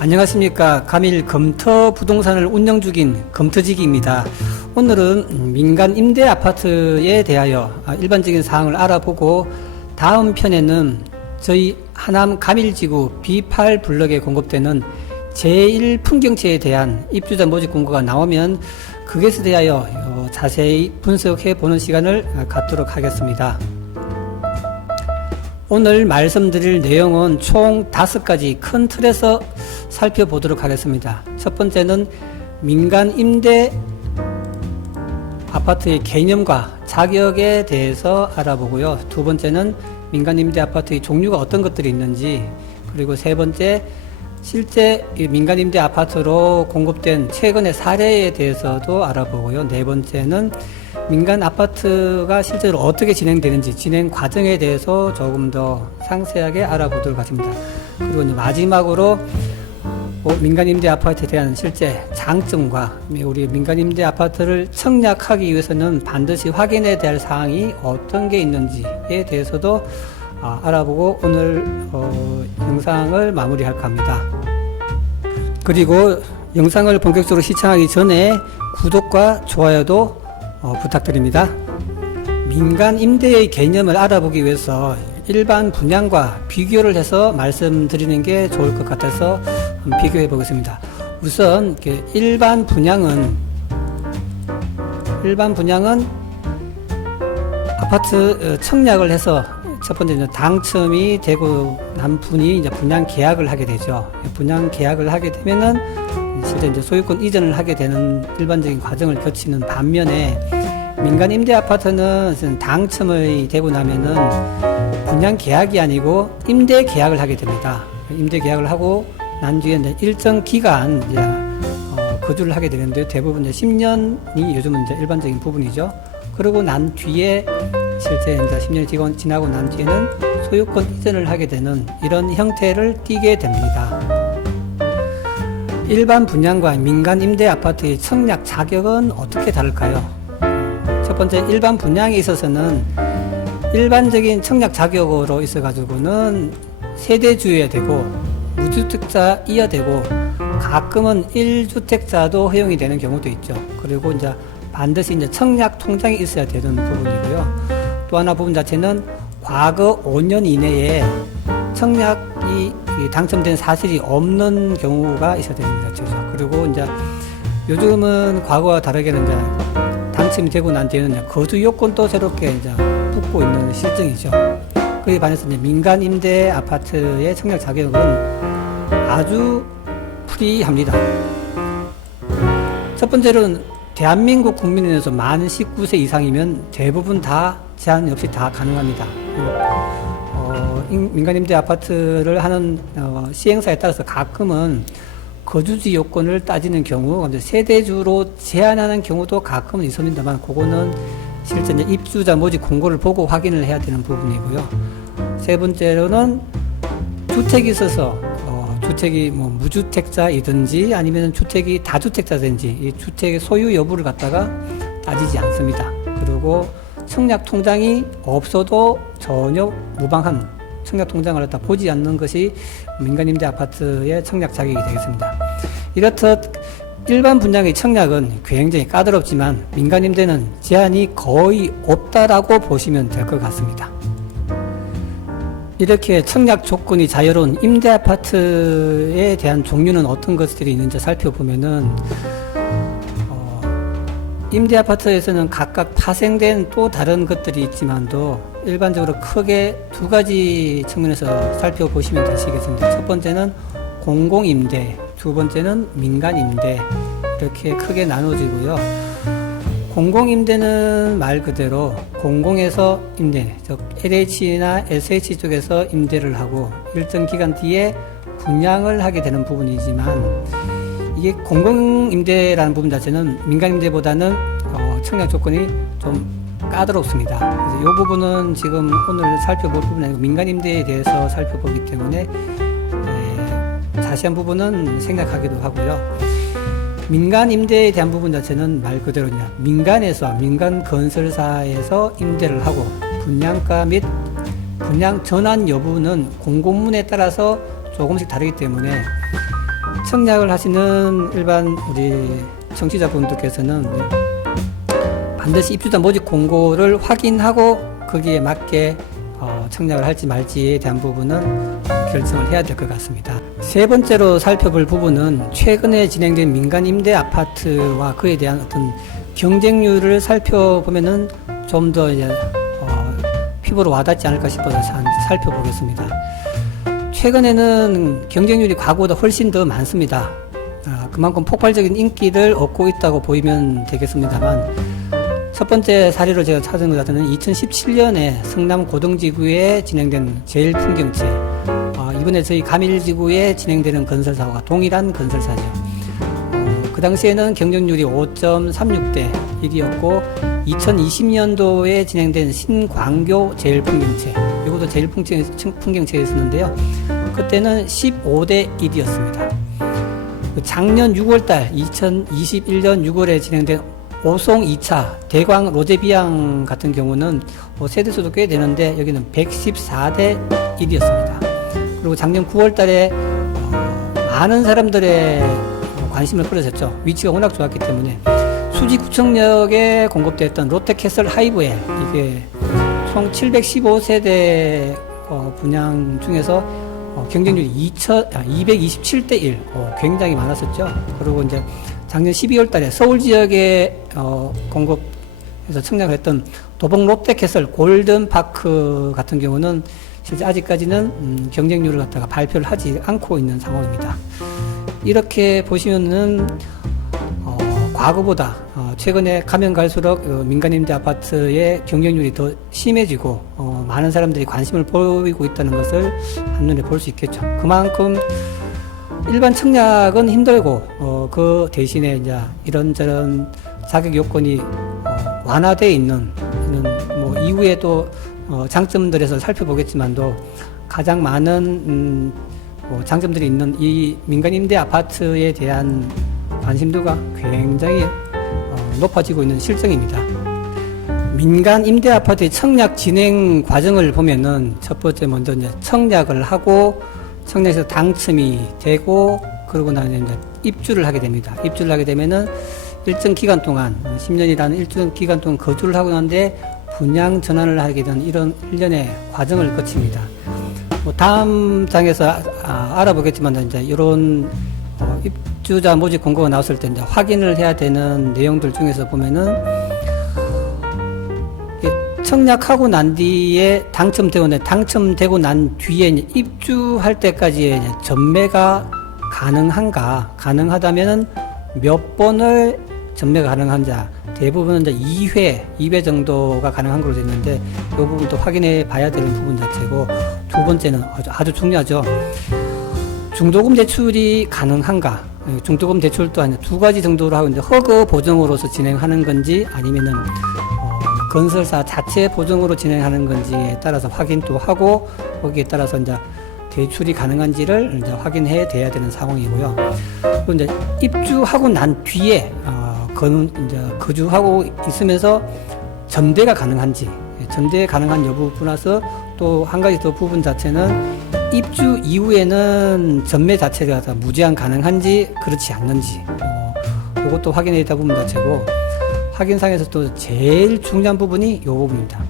안녕하십니까. 감일 검터 부동산을 운영 중인 검터지기입니다. 오늘은 민간 임대 아파트에 대하여 일반적인 사항을 알아보고, 다음 편에는 저희 하남 감일지구 B8 블럭에 공급되는 제1 풍경채에 대한 입주자 모집 공고가 나오면 그것에 대하여 자세히 분석해 보는 시간을 갖도록 하겠습니다. 오늘 말씀드릴 내용은 총 5가지 큰 틀에서 살펴보도록 하겠습니다. 첫 번째는 민간 임대 아파트의 개념과 자격에 대해서 알아보고요. 두 번째는 민간 임대 아파트의 종류가 어떤 것들이 있는지, 그리고 세 번째, 실제 민간 임대 아파트로 공급된 최근의 사례에 대해서도 알아보고요. 네 번째는 민간 아파트가 실제로 어떻게 진행되는지, 진행 과정에 대해서 조금 더 상세하게 알아보도록 하겠습니다. 그리고 이제 마지막으로 민간 임대 아파트에 대한 실제 장점과 우리 민간 임대 아파트를 청약하기 위해서는 반드시 확인해야 될 사항이 어떤 게 있는지에 대해서도 알아보고 오늘 영상을 마무리할까 합니다. 그리고 영상을 본격적으로 시청하기 전에 구독과 좋아요도 부탁드립니다. 민간 임대의 개념을 알아보기 위해서 일반 분양과 비교를 해서 말씀드리는 게 좋을 것 같아서 한번 비교해 보겠습니다. 우선 일반 분양은 아파트 청약을 해서 첫 번째 당첨이 되고 난 분이 이제 분양 계약을 하게 되죠. 분양 계약을 하게 되면은 실제 이제 소유권 이전을 하게 되는 일반적인 과정을 거치는 반면에, 민간 임대 아파트는 당첨이 되고 나면은 분양 계약이 아니고 임대 계약을 하게 됩니다. 임대 계약을 하고 난 뒤에 이제 일정 기간 이제 거주를 하게 되는데, 대부분 이제 10년이 요즘은 이제 일반적인 부분이죠. 그러고 난 뒤에 실제 이제 10년이 지나고 난 뒤에는 소유권 이전을 하게 되는 이런 형태를 띠게 됩니다. 일반 분양과 민간 임대 아파트의 청약 자격은 어떻게 다를까요? 첫 번째, 일반 분양에 있어서는 일반적인 청약 자격으로 있어가지고는 세대주여야 되고 무주택자이어야 되고 가끔은 1주택자도 허용이 되는 경우도 있죠. 그리고 이제 반드시 이제 청약 통장이 있어야 되는 부분이고요. 또 하나 부분 자체는 과거 5년 이내에 청약이 당첨된 사실이 없는 경우가 있어야 됩니다. 그리고 이제 요즘은 과거와 다르게는 이제 당첨이 되고 난 뒤에는 거주 요건도 새롭게 이제 붙고 있는 실정이죠. 그에 반해서 이제 민간 임대 아파트의 청약 자격은 아주 프리합니다. 첫 번째로는 대한민국 국민에서 만 19세 이상이면 대부분 다 제한 없이 다 가능합니다. 민간 임대 아파트를 하는 시행사에 따라서 가끔은 거주지 요건을 따지는 경우, 세대주로 제한하는 경우도 가끔은 있습니다만, 그거는 실제 이제 입주자 모집 공고를 보고 확인을 해야 되는 부분이고요. 세 번째로는 주택이 있어서 주택이 무주택자이든지 아니면 주택이 다주택자든지 이 주택의 소유 여부를 갖다가 따지지 않습니다. 그리고 청약 통장이 없어도 전혀 무방한 청약 통장을 갖다 보지 않는 것이 민간 임대 아파트의 청약 자격이 되겠습니다. 이렇듯 일반 분양의 청약은 굉장히 까다롭지만 민간 임대는 제한이 거의 없다라고 보시면 될 것 같습니다. 이렇게 청약 조건이 자유로운 임대 아파트에 대한 종류는 어떤 것들이 있는지 살펴보면은 임대 아파트에서는 각각 파생된 또 다른 것들이 있지만도 일반적으로 크게 2가지 측면에서 살펴보시면 되시겠습니다. 첫 번째는 공공임대, 두 번째는 민간임대, 이렇게 크게 나눠지고요. 공공임대는 말 그대로 공공에서 임대, 즉 LH나 SH 쪽에서 임대를 하고 일정 기간 뒤에 분양을 하게 되는 부분이지만, 이게 공공임대라는 부분 자체는 민간임대보다는 청약 조건이 좀 까다롭습니다. 그래서 이 부분은 지금 오늘 살펴볼 부분이 아니고 민간임대에 대해서 살펴보기 때문에 자세한 부분은 생략하기도 하고요. 민간 임대에 대한 부분 자체는 말 그대로 민간에서, 민간 건설사에서 임대를 하고 분양가 및 분양 전환 여부는 공고문에 따라서 조금씩 다르기 때문에 청약을 하시는 일반 우리 청취자분들께서는 반드시 입주자 모집 공고를 확인하고 거기에 맞게 청약을 할지 말지에 대한 부분은 결정을 해야 될 것 같습니다. 세 번째로 살펴볼 부분은 최근에 진행된 민간 임대 아파트와 그에 대한 어떤 경쟁률을 살펴보면은 좀 더 이제 피부로 와닿지 않을까 싶어서 살펴보겠습니다. 최근에는 경쟁률이 과거보다 훨씬 더 많습니다. 그만큼 폭발적인 인기를 얻고 있다고 보이면 되겠습니다만, 첫 번째 사례로 제가 찾은 것 같은 2017년에 성남 고등지구에 진행된 제일풍경채, 이번에 저희 가밀지구에 진행되는 건설사와 동일한 건설사죠. 그 당시에는 경쟁률이 5.36대 1이었고 2020년도에 진행된 신광교 제일풍경채, 이것도 제일풍경채였었는데요. 그때는 15대 1이었습니다. 작년 6월달 2021년 6월에 진행된 오송 2차 대광 로제비앙 같은 경우는 세대수도 꽤 되는데 여기는 114대 1이었습니다. 그리고 작년 9월달에 많은 사람들의 관심을 끌어줬죠. 위치가 워낙 좋았기 때문에 수지구청역에 공급됐던 롯데캐슬 하이브에 이게 총 715세대 분양 중에서 경쟁률이 227대 1, 굉장히 많았었죠. 그리고 이제 작년 12월 달에 서울 지역에 공급해서 청약을 했던 도봉 롯데캐슬 골든파크 같은 경우는 실제 아직까지는 경쟁률을 갖다가 발표를 하지 않고 있는 상황입니다. 이렇게 보시면은 과거보다 최근에 가면 갈수록 민간임대 아파트의 경쟁률이 더 심해지고 많은 사람들이 관심을 보이고 있다는 것을 한눈에 볼 수 있겠죠. 그만큼 일반 청약은 힘들고 그 대신에 이제 이런저런 자격 요건이 완화되어 있는 뭐 이후에 또 장점들에서 살펴보겠지만도 가장 많은 장점들이 있는 이 민간임대 아파트에 대한 관심도가 굉장히 높아지고 있는 실정입니다. 민간 임대 아파트의 청약 진행 과정을 보면은 첫 번째 먼저 이제 청약을 하고 청약에서 당첨이 되고 그러고 나면 이제 입주를 하게 됩니다. 입주를 하게 되면은 일정 기간 동안 10년이라는 일정 기간 동안 거주를 하고 나는데 분양 전환을 하게 되는 이런 일련의 과정을 거칩니다. 뭐 다음 장에서 알아보겠지만 이제 이런 입주자 모집 공고가 나왔을 때 이제 확인을 해야 되는 내용들 중에서 보면은 청약하고 난 뒤에 당첨되고 난 뒤에 입주할 때까지의 전매가 가능하다면은 몇 번을 전매가 가능한지 대부분은 이제 2회 정도가 가능한 걸로 되어 있는데 이 부분도 확인해 봐야 되는 부분 자체고, 두 번째는 아주 중요하죠. 중도금 대출이 가능한가? 중도금 대출도 한 두 가지 정도로 하고, 이제 허그 보증으로서 진행하는 건지 아니면은 건설사 자체 보증으로 진행하는 건지에 따라서 확인도 하고, 거기에 따라서 이제 대출이 가능한지를 이제 확인해 돼야 되는 상황이고요. 그리고 이제 입주하고 난 뒤에 이제 거주하고 있으면서 전대가 가능한지, 전대 가능한 여부 플러스 또 한 가지 더 부분 자체는 입주 이후에는 전매 자체가 무제한 가능한지 그렇지 않는지, 이것도 확인해 있다 부분 자체고, 확인상에서 또 제일 중요한 부분이 이 부분입니다.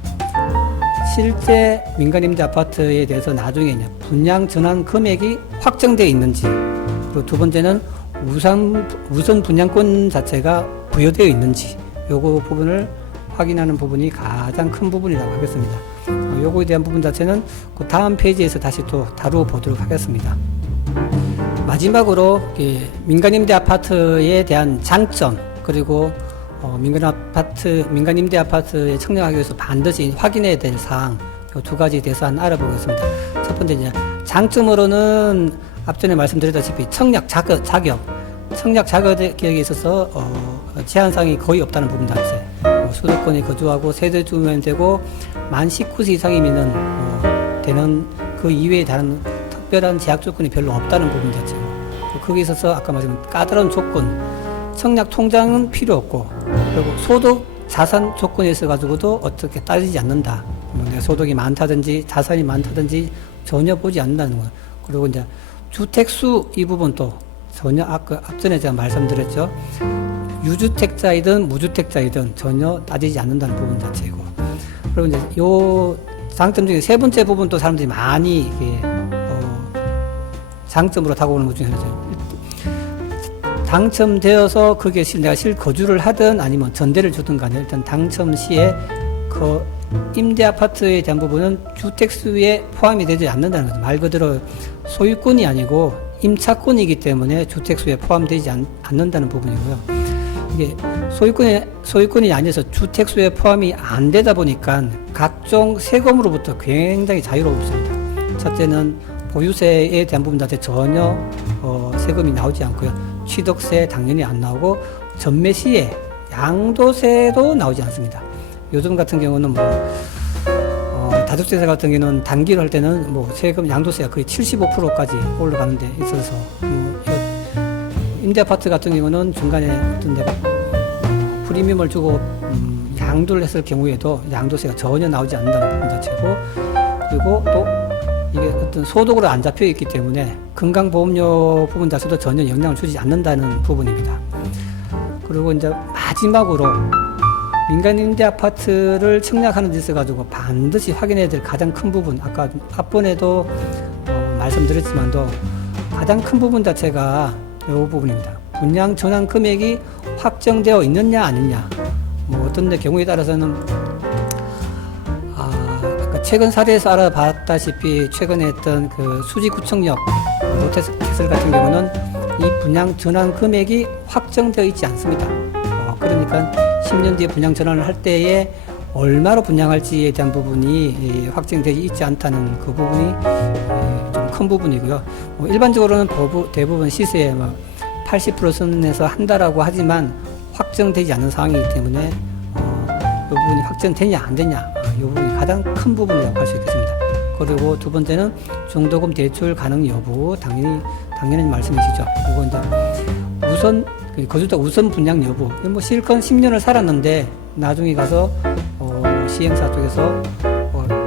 실제 민간임대 아파트에 대해서 나중에 이제 분양 전환 금액이 확정되어 있는지, 그리고 두 번째는 우선 분양권 자체가 부여되어 있는지, 요거 부분을 확인하는 부분이 가장 큰 부분이라고 하겠습니다. 요거에 대한 부분 자체는 그 다음 페이지에서 다시 또 다루어 보도록 하겠습니다. 마지막으로 민간임대 아파트에 대한 장점, 그리고 민간임대 아파트에 청약하기 위해서 반드시 확인해야 될 사항, 이 두 가지에 대해서 알아보겠습니다. 첫 번째, 이제 장점으로는 앞전에 말씀드렸다시피 청약 자격에 있어서 제한사항이 거의 없다는 부분 자체, 수도권에 거주하고 세대주면 되고 만 19세 이상이면은 되는 그 이외에 다른 특별한 제약 조건이 별로 없다는 부분 자체고, 거기에 있어서 아까 말씀드린 까다로운 조건, 청약 통장은 필요 없고, 그리고 소득 자산 조건에 있어 가지고도 어떻게 따지지 않는다. 내 소득이 많다든지 자산이 많다든지 전혀 보지 않는다는 거. 그리고 이제 주택수 이 부분도 전혀 앞전에 제가 말씀드렸죠. 유주택자이든 무주택자이든 전혀 따지지 않는다는 부분 자체고. 그리고 이제 요 장점 중에 세 번째 부분 또 사람들이 많이 이게 장점으로 다가오는 것 중에 하나죠. 당첨되어서 거기에 내가 실거주를 하든 아니면 전대를 주든 간에 일단 당첨 시에 그 임대 아파트에 대한 부분은 주택수에 포함이 되지 않는다는 거죠. 말 그대로 소유권이 아니고 임차권이기 때문에 주택수에 포함되지 않는다는 부분이고요. 이게 소유권이 아니어서 주택수에 포함이 안 되다 보니까 각종 세금으로부터 굉장히 자유로웠습니다. 첫째는 보유세에 대한 부분 자체 전혀 세금이 나오지 않고요. 취득세 당연히 안 나오고 전매 시에 양도세도 나오지 않습니다. 요즘 같은 경우는 다주택자 같은 경우는 단기로 할 때는 세금 양도세가 거의 75%까지 올라가는 데 있어서 임대 아파트 같은 경우는 중간에 어떤 데가 프리미엄을 주고 양도를 했을 경우에도 양도세가 전혀 나오지 않는다는 부분 자체고, 그리고 또 이게 어떤 소득으로 안 잡혀 있기 때문에 건강보험료 부분 자체도 전혀 영향을 주지 않는다는 부분입니다. 그리고 이제 마지막으로 민간 임대 아파트를 청약하는 데 있어가지고 반드시 확인해야 될 가장 큰 부분, 아까 앞번에도 말씀드렸지만도 가장 큰 부분 자체가 이 부분입니다. 분양 전환 금액이 확정되어 있느냐 아니냐. 어떤 데 경우에 따라서는 최근 사례에서 알아봤다시피 최근에 했던 그 수지구청역 롯데캐슬 같은 경우는 이 분양 전환 금액이 확정되어 있지 않습니다. 그러니까 10년 뒤에 분양 전환을 할 때에 얼마로 분양할지에 대한 부분이 확정되지 있지 않다는 그 부분이 좀 큰 부분이고요. 일반적으로는 대부분 시세에 80% 선에서 한다라고 하지만 확정되지 않은 상황이기 때문에 이 부분이 확정되냐 안 되냐, 이 부분이 가장 큰 부분이라고 할 수 있겠습니다. 그리고 두 번째는 중도금 대출 가능 여부, 당연히 말씀이시죠. 그리고 이제 우선 거주자 우선 분양 여부, 실컷 10년을 살았는데 나중에 가서 시행사 쪽에서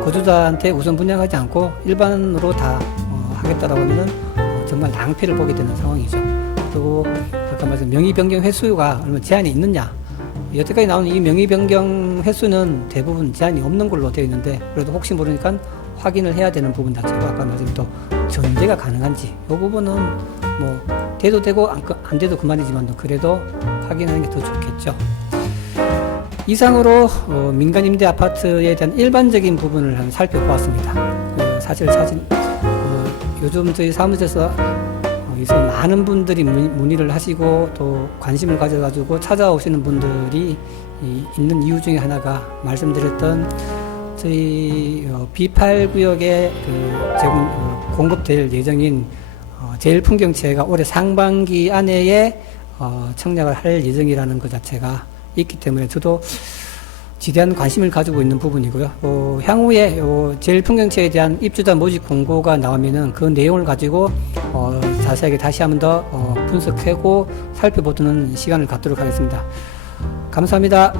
거주자한테 우선 분양하지 않고 일반으로 다 하겠다라고 하면은 정말 낭패를 보게 되는 상황이죠. 그리고 아까 말씀 명의 변경 횟수가 얼마나 제한이 있느냐. 여태까지 나오는 이 명의 변경 횟수는 대부분 제한이 없는 걸로 되어 있는데, 그래도 혹시 모르니까 확인을 해야 되는 부분 자체고, 아까 말씀 또 전제가 가능한지, 이 부분은 돼도 되고 안 돼도 그만이지만 그래도 확인하는 게 더 좋겠죠. 이상으로 민간 임대 아파트에 대한 일반적인 부분을 한번 살펴보았습니다. 사실 요즘 저희 사무실에서 많은 분들이 문의를 하시고 또 관심을 가져가지고 찾아오시는 분들이 있는 이유 중에 하나가 말씀드렸던 저희 B8구역에 공급될 예정인 제일풍경채가 올해 상반기 안에 청약을 할 예정이라는 것 자체가 있기 때문에 저도 지대한 관심을 가지고 있는 부분이고요. 향후에 제일풍경채에 대한 입주자 모집 공고가 나오면은 그 내용을 가지고 자세하게 다시 한번 더 분석하고 살펴보는 시간을 갖도록 하겠습니다. 감사합니다.